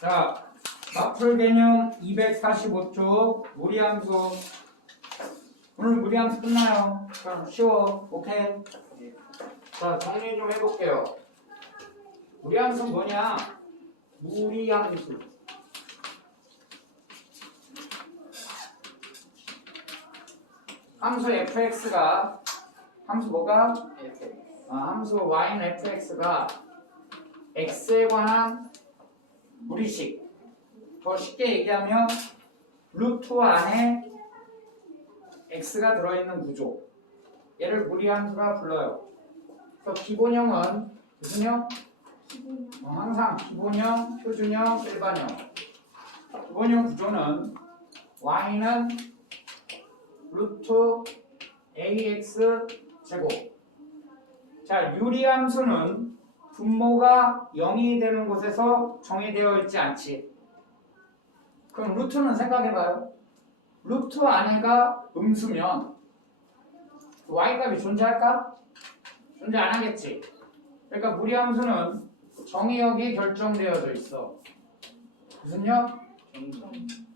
자, 마플 개념 245쪽 무리함수. 오늘 무리함수 끝나요. 그럼 쉬워. 오케이. 자, 정리 좀 해볼게요. 무리함수는 뭐냐? 무리함수. 함수 fx가 함수 뭐가? 함수 y는 fx가 x에 관한 무리식. 더 쉽게 얘기하면 루트 안에 x가 들어있는 구조. 얘를 무리함수라 불러요. 그래서 기본형은 무슨 형? 항상 기본형, 표준형, 일반형. 기본형 구조는 y는 루트 ax 제곱. 자, 유리함수는 분모가 0이 되는 곳에서 정의되어 있지 않지. 그럼 루트는 생각해봐요. 루트 안에가 음수면 y값이 존재할까? 존재 안 하겠지. 그러니까 무리함수는 정의역이 결정되어져 있어. 무슨 역?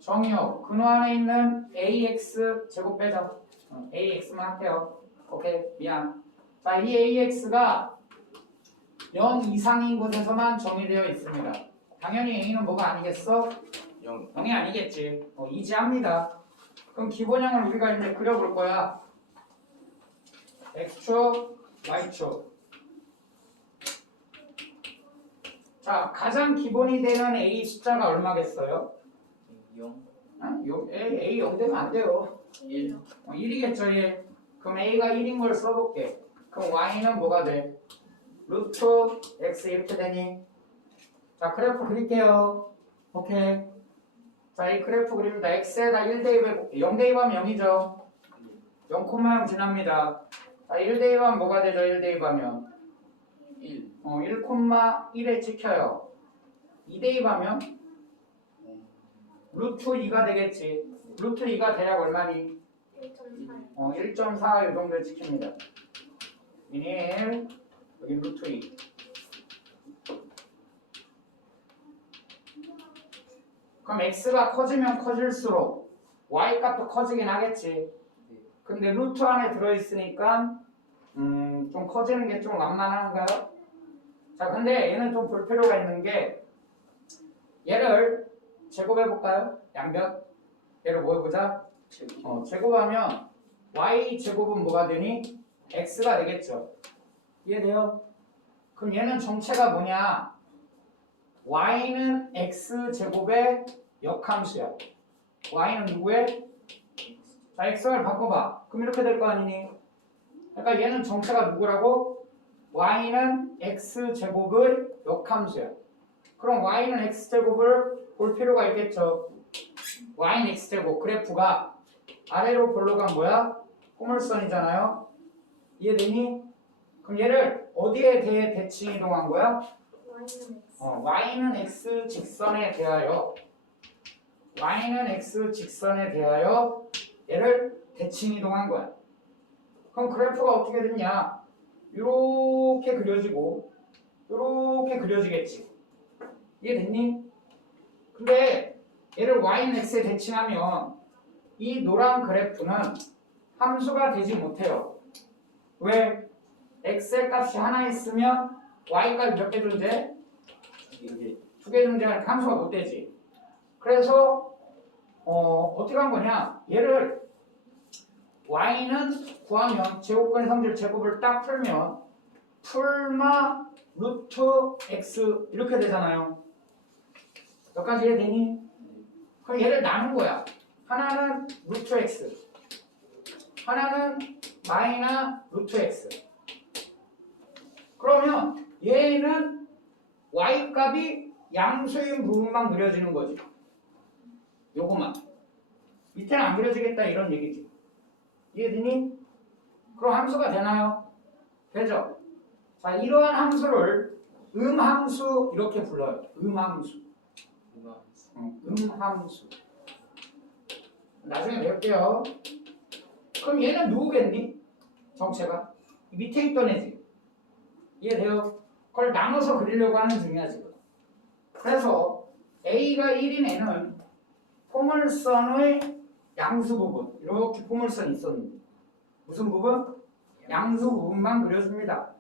정의역. 근호 안에 있는 ax 제곱 빼자. ax만 할게요. 오케이, 미안. 자, 이 ax가 0 이상인 곳에서만 정의되어 있습니다. 당연히 a는 뭐가 아니겠어? 0이 아니겠지. 이지합니다. 그럼 기본형을 우리가 이제 그려볼 거야. x축, y축. 자, 가장 기본이 되는 a 숫자가 얼마겠어요? 0. A 0 되면 안 돼요. 1. 1이겠죠, 1. 그럼 a가 1인 걸 써볼게. 그럼 y는 뭐가 돼? 루트 x 이렇게 되니? 자, 그래프 그릴게요. 오케이. 자, 이 그래프 그립니다. x에다 1 대입해, 0 대입하면 0이죠. 0,0 지납니다. 자, 1 대입하면 뭐가 되죠? 1 대입하면 1. 1,1에 찍혀요. 2 대입하면 루트 2가 되겠지. 루트 2가 대략 얼마니? 1.4 이 정도에 찍힙니다. 1, 여기 루트 2. 그럼 x가 커지면 커질수록 y 값도 커지긴 하겠지. 근데 루트 안에 들어있으니까 좀 커지는 게 좀 만만한가요? 자, 근데 얘는 좀 볼 필요가 있는 게 얘를 제곱해볼까요? 양변? 얘를 뭐 해보자? 제곱하면 y 제곱은 뭐가 되니? x가 되겠죠. 이해돼요? 그럼 얘는 정체가 뭐냐? y는 x 제곱의 역함수야. y는 누구의? 자, x를 바꿔봐. 그럼 이렇게 될 거 아니니? 그러니까 얘는 정체가 누구라고? y는 x 제곱의 역함수야. 그럼 y는 x 제곱을 볼 필요가 있겠죠. y는 x 제곱 그래프가 아래로 볼로 간 뭐야? 포물선이잖아요. 이해되니? 그럼 얘를 어디에 대해 대칭 이동한 거야? y는 x 직선에 대하여 y는 x 직선에 대하여 얘를 대칭 이동한 거야. 그럼 그래프가 어떻게 됐냐? 이렇게 그려지고 이렇게 그려지겠지. 이해됐니? 근데 얘를 y는 x에 대칭하면 이 노란 그래프는 함수가 되지 못해요. 왜? x의 값이 하나 있으면 y 값이 몇 개 존재? 2개 존재하니까 함수가 못 되지. 그래서 어떻게 한 거냐? 얘를 y는 구하면 제곱근의 성질 제곱을 딱 풀면 풀마 루트 x 이렇게 되잖아요. 여기까지 이해되니? 그럼 얘를 나눈 거야. 하나는 루트 x, 하나는 마이너 루트 x. 그러면 얘는 y 값이 양수인 부분만 그려지는 거지. 요거만. 밑에는 안 그려지겠다 이런 얘기지. 이해되니? 그럼 함수가 되나요? 되죠? 자, 이러한 함수를 음함수 이렇게 불러요. 음함수. 음함수. 나중에 배울게요. 그럼 얘는 누구겠니? 정체가? 밑에 있던 애지. 이해돼요? 그걸 나눠서 그리려고 하는 중이야 지금. 그래서 a a가 1인 애는 포물선의 양수 부분 이렇게 포물선이 있었는데 무슨 부분? 양수 부분만 그려줍니다.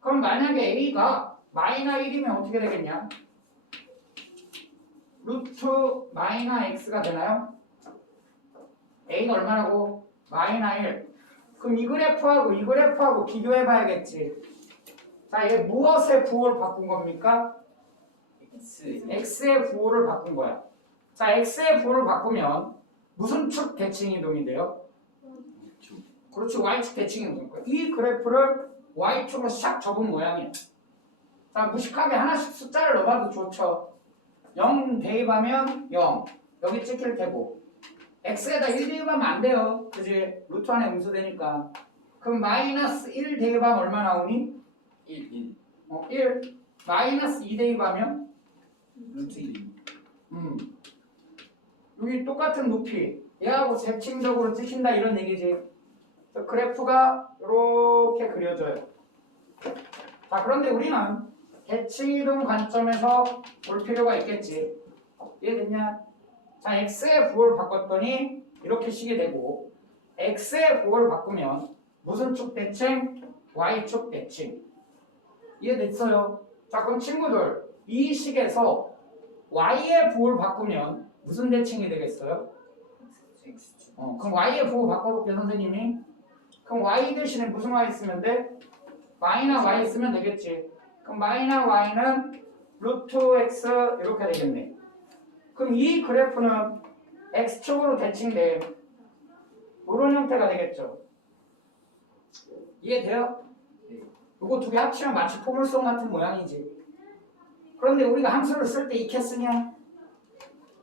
그럼 만약에 a가 마이너 1이면 어떻게 되겠냐? 루트 마이너 x가 되나요? a가 얼마라고? 마이너 1. 그럼 이 그래프하고 이 그래프하고 비교해 봐야겠지. 자, 이게 무엇의 부호를 바꾼 겁니까? X x의 부호를 바꾼 거야. 자, x의 부호를 바꾸면 무슨 축 대칭 이동이 돼요? 그렇지, y축 대칭 이동. 이 그래프를 y축으로 샥 접은 모양이야. 자, 무식하게 하나씩 숫자를 넣어봐도 좋죠. 0 대입하면 0. 여기 찍힐 테고. x에다 1 대입하면 안 돼요. 그지? 루트 안에 음수되니까. 그럼 마이너스 1 대입하면 얼마 나오니? 1 1. 마이너스 2 대입하면? 루트 2 여기 똑같은 높이. 얘하고 대칭적으로 찍힌다 이런 얘기지. 그래프가 이렇게 그려져요. 자, 그런데 우리는 대칭이동 관점에서 볼 필요가 있겠지. 이해됐냐? 자, x의 부호를 바꿨더니 이렇게 식이 되고 x의 부호를 바꾸면 무슨 축 대칭? y축 대칭. 이해됐어요? 자, 그럼 친구들 이 식에서 y의 부호를 바꾸면 무슨 대칭이 되겠어요? 그럼 y의 부호 바꿔볼게요, 선생님이. 그럼 y 대신에 무슨 y 쓰면 돼? 마이너 y 쓰면 되겠지. 그럼 마이너 y는 루트 x 이렇게 되겠네. 그럼 이 그래프는 x축으로 대칭된 이런 형태가 되겠죠. 이해돼요? 네. 이거 두 개 합치면 마치 포물선 같은 모양이지. 그런데 우리가 함수를 쓸 때 이렇게 쓰냐?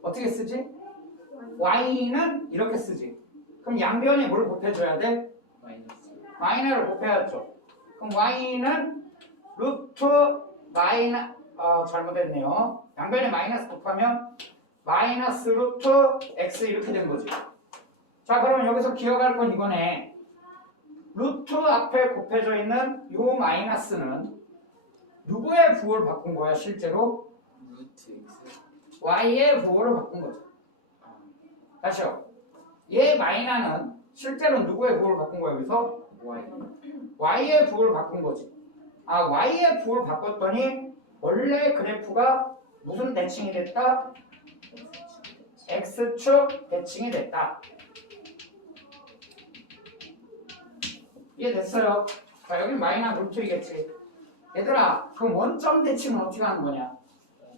어떻게 쓰지? y는 이렇게 쓰지. 그럼 양변에 뭘 곱해줘야 돼? 마이너스 마이너를 곱해야죠. 그럼 y는 루트 마이너 잘못했네요. 양변에 마이너스 곱하면 마이너스 루트 x 이렇게 된 거지. 자, 그러면 여기서 기억할 건 이거네. 루트 앞에 곱해져 있는 요 마이너스는 누구의 부호를 바꾼 거야 실제로? 루트 X y의 부호를 바꾼 거죠. 다시요. 얘 마이너는 실제로 누구의 부호를 바꾼 거야 여기서? Y y의 부호를 바꾼 거지. 아, y의 부호를 바꿨더니 원래 그래프가 무슨 대칭이 됐다? x축 대칭이 됐다. 이해됐어요? 자, 여기 마이너 루트이겠지. 얘들아, 그럼 원점 대칭은 어떻게 하는 거냐?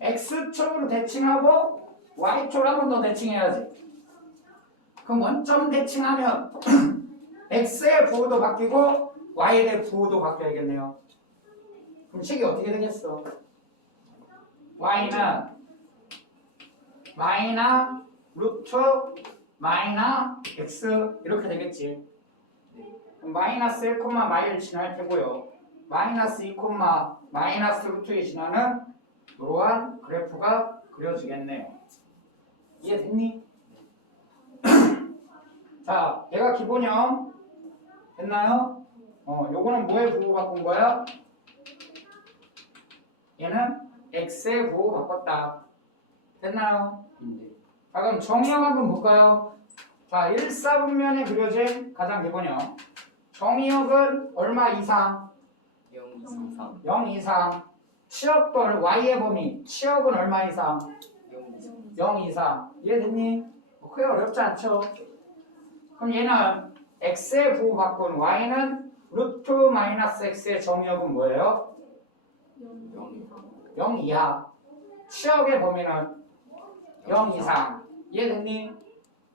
x축으로 대칭하고 y축으로 한 번 더 대칭해야지. 그럼 원점 대칭하면 x의 부호도 바뀌고 y의 부호도 바뀌어야겠네요. 그럼 식이 어떻게 되겠어? y는 마이너 루트 마이너 x 이렇게 되겠지. 그럼 마이너스 1, 마이를 지날 테고요. 마이너스 2, 마이너스 루트 2 지나는 이러한 그래프가 그려지겠네요. 이해됐니? 자, 얘가 기본형 됐나요? 요거는 뭐의 부호 바꾼 거야? 얘는 x의 부호 바꿨다. 됐나요? 자, 그럼 정의형 한번 볼까요? 자, 1사분면에 그려진 가장 기본형. 정의역은 얼마 이상? 0 이상 3 0 이상. 치역별 y의 범위. 치역은 얼마 이상? 0 이상 0 이상. 이해됐니? 크게 어렵지 않죠? 그럼 얘는 x의 부호 바꾼 y는 루트 마이너스 x의 정의역은 뭐예요? 0 이하. 치역의 범위는 0 이상. 이해됐니?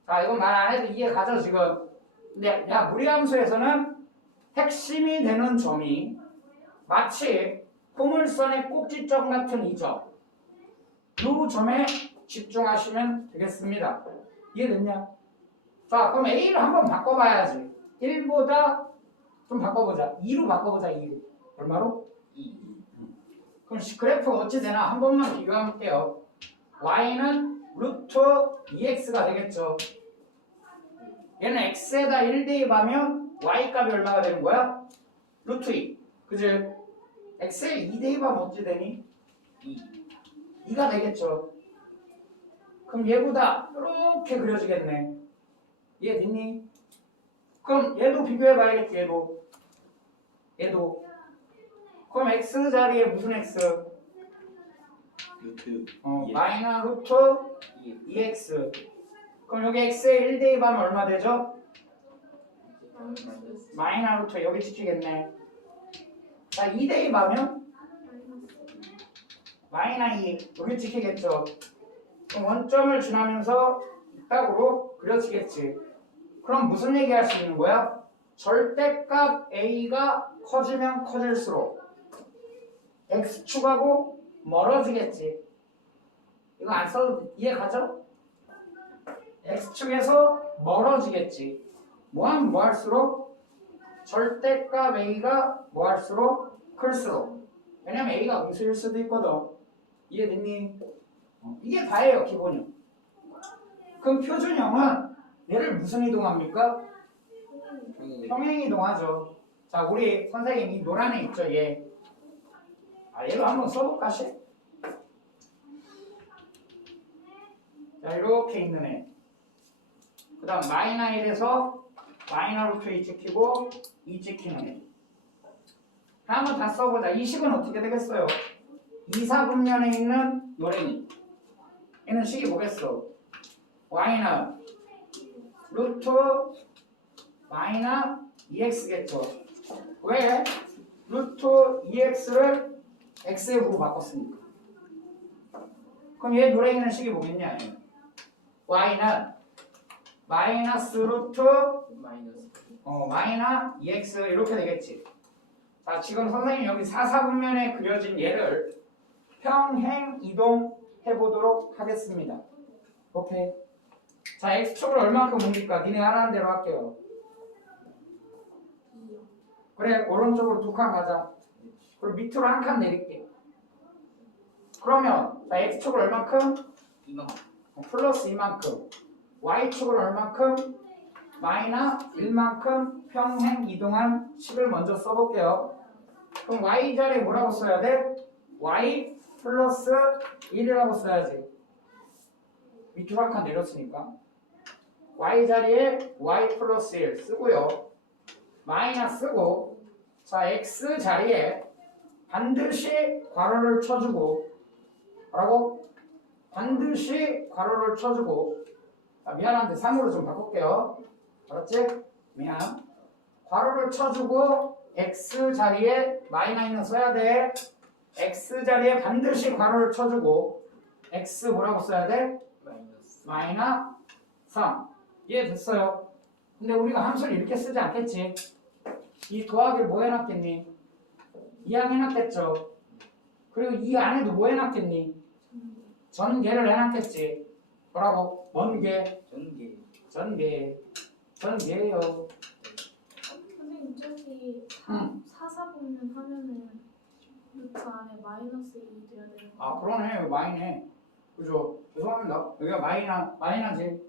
자, 이건 말 안 해도 이해 가죠, 지금. 근데, 야, 무리함수에서는 핵심이 되는 점이 마치 포물선의 꼭지점 같은 이 점. 이 점에 집중하시면 되겠습니다. 이해됐냐? 자, 그럼 A를 한번 바꿔봐야지. 1보다 좀 바꿔보자. 2로 바꿔보자, 2로. 얼마로? 2 그럼 그래프가 어찌 되나 한 번만 비교해볼게요. y는 루트 2x가 되겠죠. 얘는 x에다 1 대입하면 y 값이 얼마가 되는 거야? 루트 2. 그지? x에 2 대입하면 어찌 되니? 2가 되겠죠. 그럼 얘보다 이렇게 그려지겠네. 이해됐니? 그럼 얘도 비교해봐야겠지. 얘도. 그럼 x 자리에 무슨 x? 루트 마이너스 루트 2 2x. 그럼 여기 x에 1 대입하면 얼마 되죠? 마이너스 루트 여기 지키겠네. 자, 2 대입하면 마이너스 2 여기 지키겠죠. 그럼 원점을 지나면서 이따구로 그려지겠지. 그럼 무슨 얘기 할 수 있는 거야? 절대값 a가 커지면 커질수록 x축하고 멀어지겠지. 이거 안 써도 이해 가죠? x축에서 멀어지겠지. 뭐하면 뭐할수록? 절대값 a가 뭐할수록? 클수록. 왜냐면 a가 음수일 수도 있거든. 이해됐니? 이게 다예요, 기본이. 그럼 표준형은 얘를 무슨 이동합니까? 평행 이동하죠. 자, 우리 선생님이 노란 애 있죠, 얘. 얘로 한번 써볼까, 씨? 자, 이렇게 있는 애. 그 다음 마이너스 1에서 마이너스 루트 2 찍히고 2 찍히는 애. 한번 다 써보자. 이 식은 어떻게 되겠어요? 2, 4분면에 있는 노랭이. 얘는 식이 뭐겠어? y는 루트 마이너스 2x겠죠. 왜? 루트 2x를 x의 부로 바꿨으니까. 그럼 얘 노랭이는 식이 뭐겠냐? y는 마이너스 루트 마이너스 마이너스 2x 이렇게 되겠지. 자, 지금 선생님 여기 4, 4분면에 그려진 얘를 평행 이동해 보도록 하겠습니다. 오케이. 자, x축을 얼마큼 옮길까? 니네 하라는 대로 할게요. 그래, 오른쪽으로 2칸 가자. 그리고 밑으로 1칸 내릴게. 그러면 자, x축을 얼마큼? 이만 플러스 2만큼. y축을 얼마큼? 마이너스 1만큼 평행 이동한 식을 먼저 써볼게요. 그럼 y 자리에 뭐라고 써야 돼? y 플러스 1이라고 써야지. 밑으로 1칸 내렸으니까. y 자리에 y 플러스 1 쓰고요. 마이너스 쓰고, 자, x 자리에 반드시 괄호를 쳐주고, 뭐라고? 반드시 괄호를 쳐주고, 자, 미안한데 3으로 좀 바꿀게요. 알았지? 미안. 괄호를 쳐주고 x 자리에 마이너스는 써야 돼. x 자리에 반드시 괄호를 쳐주고 x 뭐라고 써야 돼? 마이너스 마이너스 3. 이해됐어요? 근데 우리가 함수를 이렇게 쓰지 않겠지? 이 더하기를 뭐 해놨겠니? 2항 해놨겠죠? 그리고 이 안에도 뭐 해놨겠니? 전개를 해놨겠지? 뭐라고? 먼개, 전개 전개예요. 선생님 저기 응. 4, 4분면 하면은 루트 안에 마이너스 1이 돼야 되는 거 아, 그러네. 이거 마이네. 그죠? 죄송합니다. 여기가 마이너지.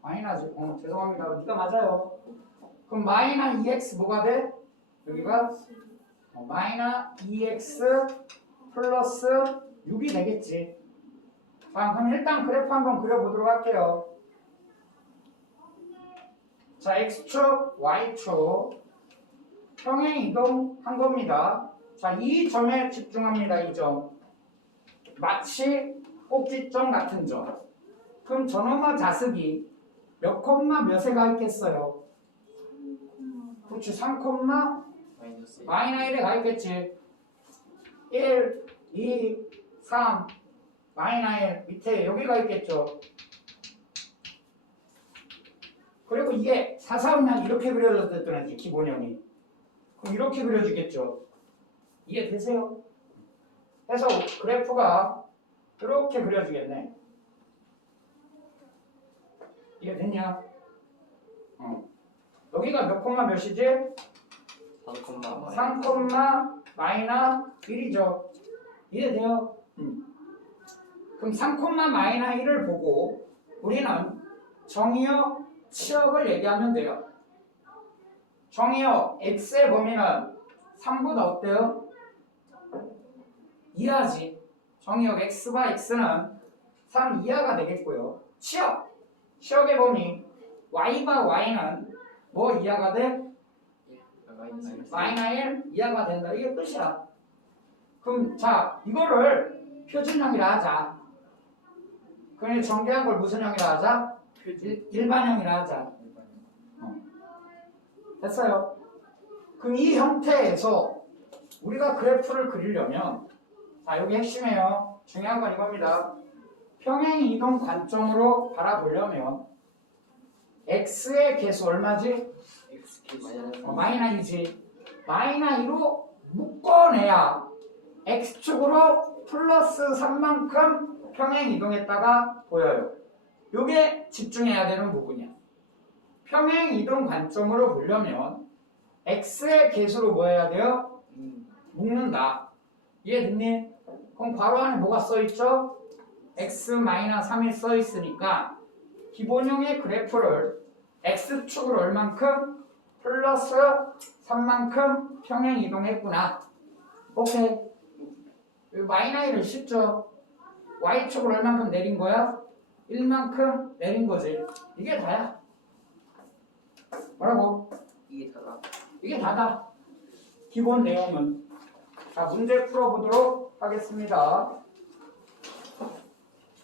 마이너지. 죄송합니다. 네가 맞아요. 그럼 마이너스 2x 뭐가 돼? 여기가 마이너스 2x 플러스 6이 되겠지. 자, 그럼 일단 그래프 한번 그려보도록 할게요. 자, x축, y축 평행 이동한 겁니다. 자, 이 점에 집중합니다. 이 점. 마치 꼭지점 같은 점. 그럼 저놈의 자식이 몇 콤마 몇에 가 있겠어요? 그렇지, 3 콤마 마이너스 마이너스 1에 가 있겠지. 1, 2, 3 마이너스 1 밑에 여기 가 있겠죠. 그리고 이게 4, 4면 이렇게 그려졌더니 기본형이. 그럼 이렇게 그려지겠죠. 이해되세요? 해서 그래프가 이렇게 그려지겠네. 이해됐냐? 여기가 몇 콤마 몇이지? 3 콤마 마이너스 1이죠. 이해돼요? 그럼 3 콤마 마이너스 1을 보고 우리는 정의역 치역을 얘기하면 돼요. 정의역 x의 범위는 3보다 어때요? 2하지. 정의역 x와 x는 3 이하가 되겠고요. 치역의 범위 y가 y는 뭐 이하가 돼? 마이너스 1 이하가 된다. 이게 끝이야. 그럼 자 이거를 표준형이라 하자. 그러니 정개한 걸 무슨 형이라 하자? 일반형이라 하자. 됐어요. 그럼 이 형태에서 우리가 그래프를 그리려면 자 여기 핵심이에요. 중요한 건 이겁니다. 평행 이동 관점으로 바라보려면 x의 개수 얼마지? 마이너 2지. 마이너 2로 묶어내야 x축으로 플러스 3만큼 평행 이동했다가 보여요. 요게 집중해야 되는 부분이야. 평행 이동 관점으로 보려면 x의 개수로 뭐 해야 돼요? 묶는다. 이해됐니? 그럼 괄호 안에 뭐가 써있죠? x-3이 써있으니까 기본형의 그래프를 x축으로 얼만큼? 플러스 3만큼 평행 이동했구나. 오케이. 마이너 1은 쉽죠? y축으로 얼만큼 내린 거야? 1만큼 내린 거지. 이게 다야. 뭐라고? 이게 다다. 이게 다다. 기본 내용은. 자, 문제 풀어보도록 하겠습니다.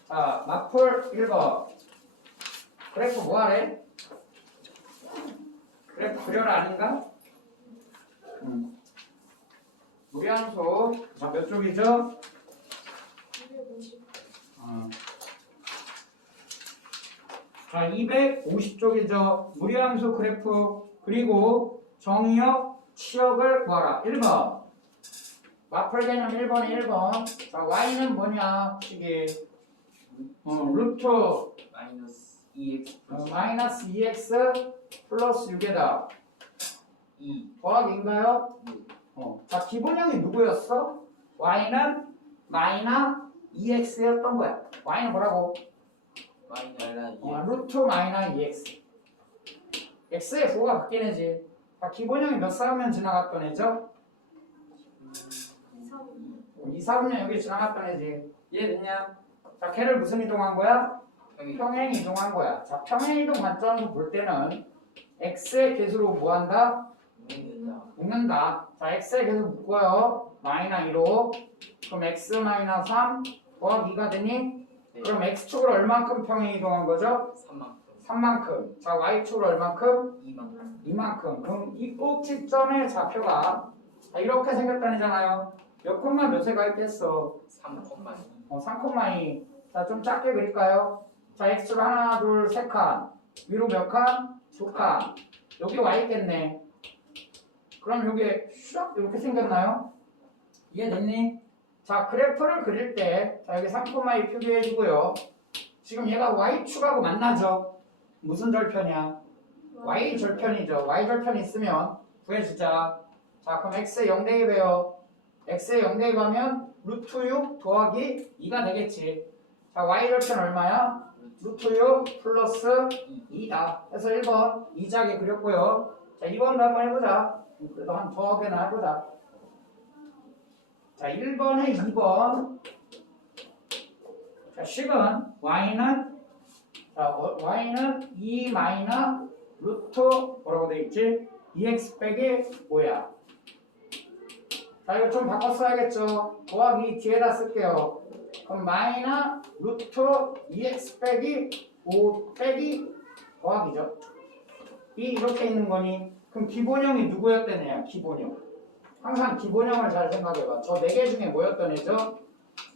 자, 마플 1번. 그래프 뭐 하래? 그래프 그려라 아닌가? 무리함수. 자, 몇 쪽이죠? 250. 자, 250쪽이죠. 무리함수 그래프. 그리고 정의역, 치역을 구하라. 1번. 마플 개념 1번에 1번. 자, y는 뭐냐? 식이. 루트 마이너스 2x 마이너스 2x 플러스 6에다 2. 더하기인가요? 자, 기본형이 누구였어? y는 마이너 2x였던 거야. y는 뭐라고? 마이너스 루트 마이너 2x. x의 부호가 바뀌는 애지. 자, 기본형이 몇 사분면 지나갔던 애죠? 2, 4분면 여기 지나갔던 애지. 이해됐냐? 자, 걔를 무슨 이동한 거야? 평행 이동한 거야. 자, 평행 이동 관점으로 볼 때는 x의 개수로 뭐 한다? 묶는다. 자, x의 개수 묶어요. 마이너 2로. 그럼 x 마이너 3 더하기 2가 되니? 그럼 x축으로 얼만큼 평행 이동한 거죠? 3만큼. 자, y축으로 얼만큼? 2만큼. 그럼 이 꼭지점의 좌표가 자, 이렇게 생겼다잖아요. 몇 콤마 몇에 가있겠어? 3,2. 자, 좀 작게 그릴까요? 자, x축 하나, 둘, 세 칸. 위로 몇 칸? 2칸. 여기 와있겠네. 그럼 여기 슉 이렇게 생겼나요? 이해됐니? 자, 그래프를 그릴 때 자, 여기 3,2 표기해주고요. 지금 얘가 y축하고 만나죠? 무슨 절편이야? y절편이죠. y절편이 있으면 구해주자. 자, 그럼 x에 0대입해요. x에 0대입하면 루트 6 더하기 2가 되겠지. 자, y절편 얼마야? 루트 6 플러스 2다. 그래서 1번 이자게 그렸고요. 자, 2번도 한번 해보자. 그래도 한 두어 개나 해보자. 자, 1번에 2번. 자, 식은 y는 자, y는 2 마이너 루트 뭐라고 돼 있지? 2x 빼기 뭐야? 자, 이거 좀 바꿔 써야겠죠? 더하기 뒤에다 쓸게요. 그럼 마이너 루트 2x 빼기 5 빼기 더하기죠. 이렇게 있는 거니? 그럼 기본형이 누구였던 애야? 기본형. 항상 기본형을 잘 생각해봐. 저 4개 중에 뭐였던 애죠?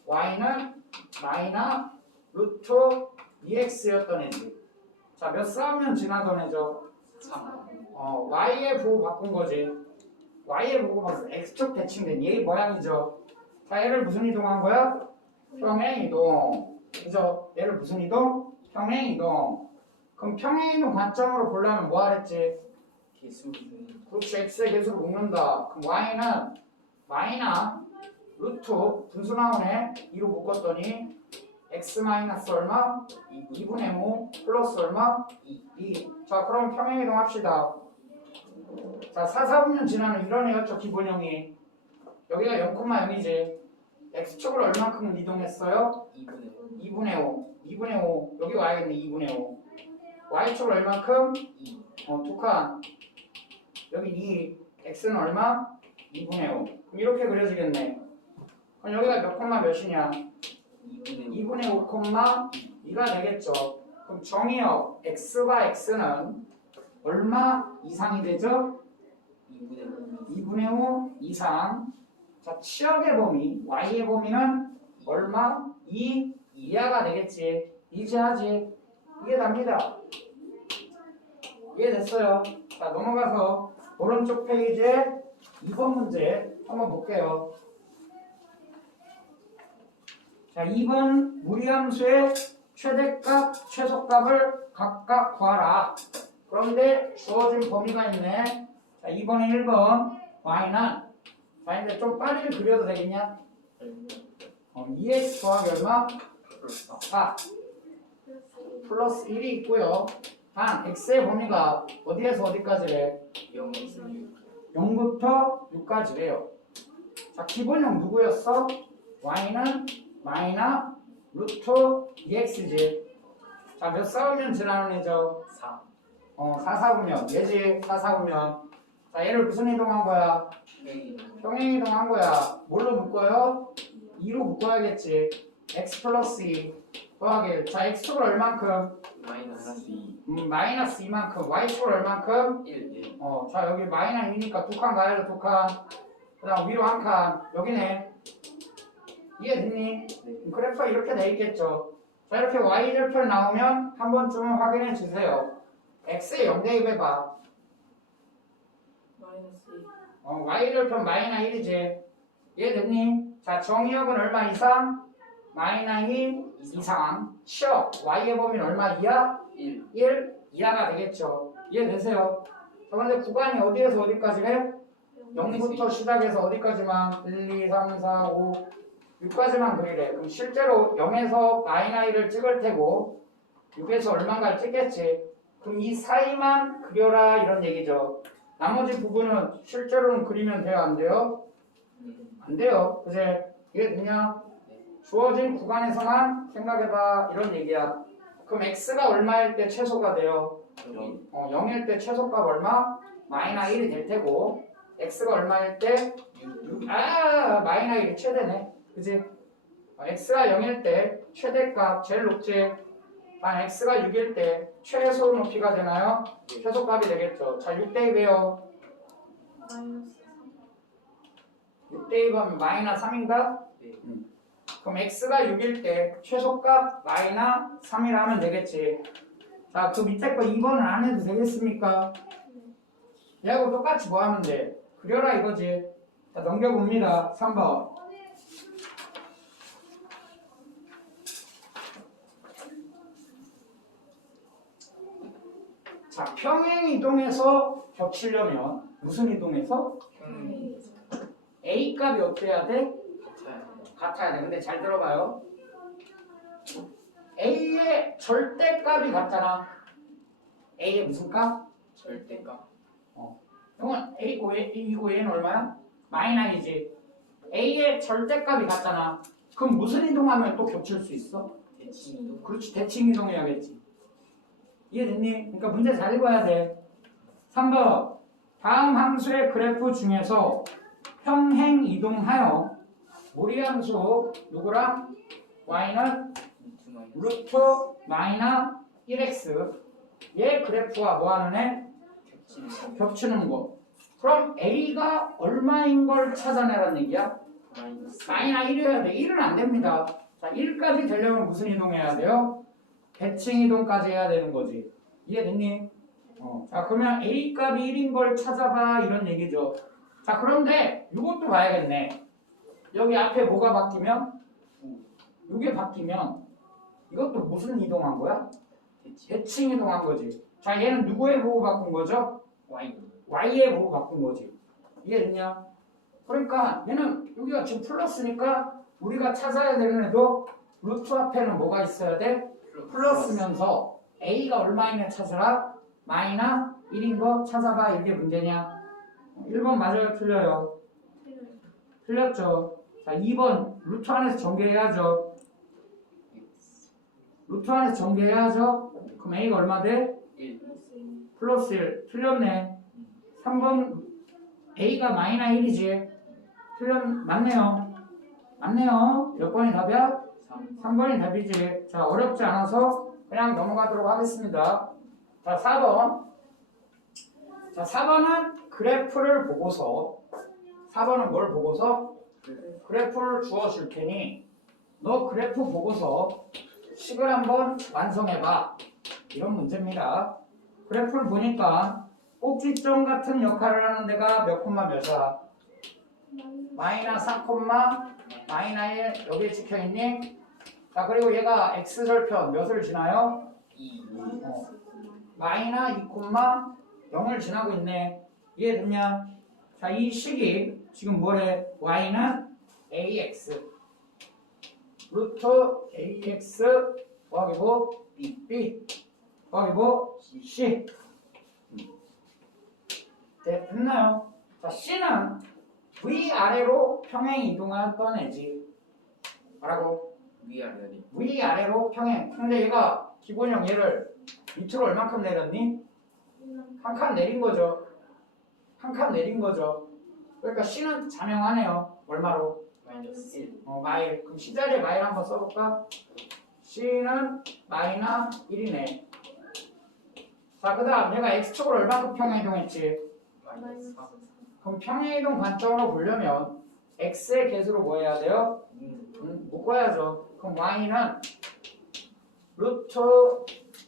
y는 마이너 루트 2x였던 애지. 자, 몇 싸우면 지나던 애죠? 3. y의 부호 바꾼 거지. y의 부호 바꿔서 x축 대칭된 얘 모양이죠. 자, 얘를 무슨 이동한 거야? 평행 이동. 그죠? 얘를 무슨 이동? 평행 이동. 그럼 평행 이동 관점으로 보려면 뭐 하랬지? 개수. 그렇지, x의 개수를 묶는다. 그럼 y는 마이너 루트 분수 나오네. 2로 묶었더니 x 마이너스 얼마? 2분의 5 플러스 얼마? 2. 자, 그럼 평행 이동 합시다. 자, 4, 4분면 지나는 이런 애였죠, 기본형이. 여기가 0,0이지. x축을 얼만큼 이동했어요? 2분의 5. 2분의 5 여기 와야겠네. 2분의 5 y축 얼마큼? 2 두 칸 여기 2 x는 얼마? 2분의 5 그럼 이렇게 그려지겠네. 그럼 여기가 몇 콤마 몇이냐? 2분의 5 콤마 2가 되겠죠. 그럼 정의역 x와 x는 얼마 이상이 되죠? 2분의 5 이상. 자, 치역의 범위 y의 범위는 얼마? 2 이하가 되겠지. 이제하지. 이해됩니다. 이해됐어요? 자, 넘어가서 오른쪽 페이지에 2번 문제 한번 볼게요. 자, 2번 무리함수의 최대값, 최소값을 각각 구하라. 그런데 주어진 범위가 있네. 자, 2번에 1번 y는 자, 이제 좀 빨리 그려도 되겠냐? 2x 더하기 얼마? 4 플러스 1이 있고요. 단 x의 범위가 어디에서 어디까지래? 0부터 6까지래요. 자, 기본형 누구였어? y는 마이너 루트 2x지. 자, 몇 싸우면 지나는 애죠? 4 4 사우면 얘지. 4 사우면. 자, 얘를 무슨 이동한 거야? 평행 이동한 거야. 뭘로 묶어요? 2로 묶어야겠지. x 플러스 2 더하기 1. 자, x축을 얼만큼? 마이너스 2 마이너스 2만큼. y축을 얼만큼? 1 자, 여기 마이너스 2니까 두 칸 가야죠. 두 칸. 그 다음 위로 한 칸. 여기네. 이해됐니? 그래프가 이렇게 돼 있겠죠. 자, 이렇게 y절편 나오면 한 번쯤은 확인해 주세요. x에 0 대입해봐. y절편 마이너스 1이지. 이해됐니? 자, 정의역은 얼마 이상? 마이너스 2 이상. 치역 y의 범위는 얼마 이하? 1 이하가 되겠죠. 이해되세요? 자, 근데 구간이 어디에서 어디까지래? 0부터 시작해서 어디까지만? 1, 2, 3, 4, 5 6까지만 그리래. 그럼 실제로 0에서 마이너스 1을 찍을 테고 6에서 얼마인가를 찍겠지. 그럼 이 사이만 그려라 이런 얘기죠. 나머지 부분은 실제로는 그리면 돼요? 안 돼요? 안 돼요. 그제 이해됐냐? 주어진 구간에서만 생각해봐 이런 얘기야. 그럼 x가 얼마일 때 최소가 돼요? 0일 때 최소값 얼마? 마이너스 1이 될 테고 x가 얼마일 때? 6. 마이너스 1이 최대네. 그지? x가 0일 때 최대값 제일 높지. x가 6일 때 최소 높이가 되나요? 최소값이 되겠죠. 자, 6 대입해요. 6 대입하면 마이너스 3인가? 그럼 x가 6일 때 최소값 마이너스 3이라 하면 되겠지. 자, 그 밑에 거 2번은 안 해도 되겠습니까? 얘하고 똑같이 뭐 하면 돼? 그려라 이거지. 자, 넘겨봅니다. 3번. 자, 평행 이동에서 겹치려면 무슨 이동에서? A 값이 어때야 돼? 같아야 돼. 근데 잘 들어봐요. A의 절대값이 같잖아. A의 무슨 값? 절대값 이건 A고 얘는 얼마야? 마이너스이지. A의 절대값이 같잖아. 그럼 무슨 이동하면 또 겹칠 수 있어? 대칭이동 그렇지. 대칭 이동해야겠지. 이해됐니? 그러니까 문제 잘 읽어야 돼. 3번. 다음 함수의 그래프 중에서 평행 이동하여 무리함수 누구랑? y는 루트 마이너스 1x 얘 그래프와 뭐하는 애? 겹치는 거. 그럼 a가 얼마인 걸 찾아내라는 얘기야? 마이너스 1이어야 돼. 1은 안 됩니다. 자, 1까지 되려면 무슨 이동해야 돼요? 대칭 이동까지 해야 되는 거지. 이해됐니? 자, 그러면 A 값이 1인 걸 찾아봐 이런 얘기죠. 자, 그런데 이것도 봐야겠네. 여기 앞에 뭐가 바뀌면? 이게 바뀌면 이것도 무슨 이동한 거야? 대칭 이동한 거지. 자, 얘는 누구의 보고 바꾼 거죠? Y의 보고 바꾼 거지. 이해됐냐? 그러니까 얘는 여기가 지금 플러스니까 우리가 찾아야 되는 애도 루트 앞에는 뭐가 있어야 돼? 플러스면서 A가 얼마이냐 찾아라? 마이너스 1인 거 찾아봐. 이게 문제냐? 1번 맞아요? 틀려요? 틀렸죠. 자, 2번 루트 안에서 전개해야죠. 루트 안에서 전개해야죠. 그럼 A가 얼마 돼? 1. 플러스 1. 틀렸네. 3번 A가 마이너 1이지. 맞네요. 맞네요. 몇 번이 답이야? 3. 3번이 답이지. 자, 어렵지 않아서 그냥 넘어가도록 하겠습니다. 자, 4번. 자, 4번은 그래프를 보고서 4번은 뭘 보고서? 그래프를 주어줄 테니 너 그래프 보고서 식을 한번 완성해봐. 이런 문제입니다. 그래프를 보니까 꼭지점 같은 역할을 하는 데가 몇 콤마 몇이야? 마이너 4 콤마 마이너 1 여기에 찍혀있니? 자, 그리고 얘가 x절편 몇을 지나요? 2. 마이너 2 콤마 0을 지나고 있네. 이해됐냐? 자, 이 식이 지금 뭐래? y는 ax 루트 ax 더하기 뭐? b 더하기 뭐? c. 네, 됐나요? 자, c는 위아래로 평행 이동하던 애지. 뭐라고? 위아래리. 위아래로 평행. 근데 얘가 기본형 얘를 밑으로 얼만큼 내렸니? 한 칸 내린 거죠. 한 칸 내린 거죠. 그러니까 C는 자명하네요. 얼마로? 마이너스 1. 마일. 그럼 C 자리에 마일 한번 써볼까? C는 마이너 1이네. 자, 그 다음 얘가 X축으로 얼마큼 평행이동했지? 마이너스 4. 그럼 평행이동 관점으로 보려면 X의 개수로 뭐 해야 돼요? 묶어야죠. 그럼 Y는 루트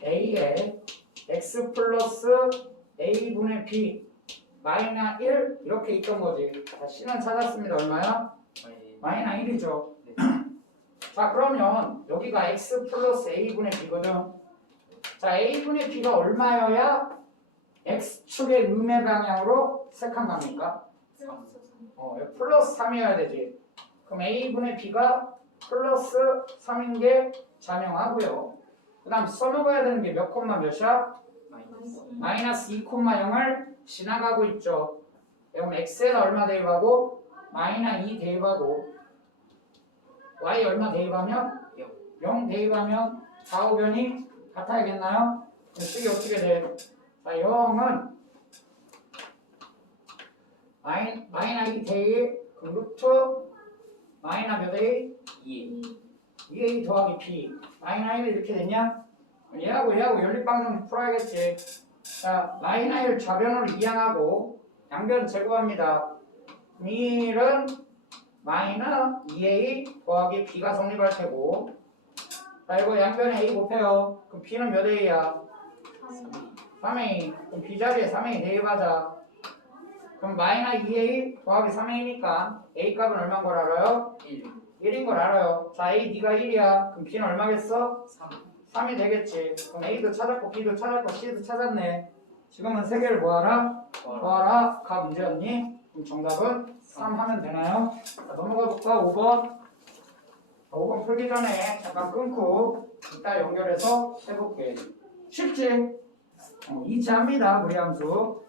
A에 X 플러스 A분의 B 마이너 1 이렇게 있던 거지. 자, C는 찾았습니다. 얼마야? 마이너 1이죠. 네. 자, 그러면 여기가 X 플러스 A분의 B거든. 자, A분의 B가 얼마여야 X축의 음의 방향으로 색한 갑니까? 플러스 3이어야 되지. 그럼 A분의 B가 플러스 3인 게 자명하고요. 그 다음 써먹어야 되는 게 몇 콤마 몇이야? 마이너스 2 콤마 0을 지나가고 있죠. 그럼 X에다 얼마 대입하고? 마이너 2 대입하고 Y 얼마 대입하면? 0 대입하면 좌우변이 같아야겠나요? 식이 어떻게 돼? 자, 0은 마이너 2 대입 그 루트 마이너 몇 A? 2. 2A 더하기 B 마이너 1 이렇게 됐냐? 얘하고 연립방정 풀어야겠지. 자, 마이너 1 좌변으로 이항하고 양변 제곱합니다. 1은 마이너 2A 더하기 B가 성립할 테고 자, 이거 양변에 A 곱해요. 그럼 B는 몇 A야? 3A. 그럼 B 자리에 3A 대입하자. 그럼 마이너 2A 더하기 3A니까 A 값은 얼마인 걸 알아요? 1. 1인 걸 알아요. 자, A D가 1이야. 그럼 B는 얼마겠어? 3. 3이 되겠지. 그럼 A도 찾았고 B도 찾았고 C도 찾았네. 지금은 세 개를 뭐하라? 더하라. 가 문제였니? 그럼 정답은 3 하면 되나요? 자, 넘어가 볼까? 5번. 5번 풀기 전에 잠깐 끊고 이따 연결해서 해볼게. 쉽지? 이치합니다. 무리함수.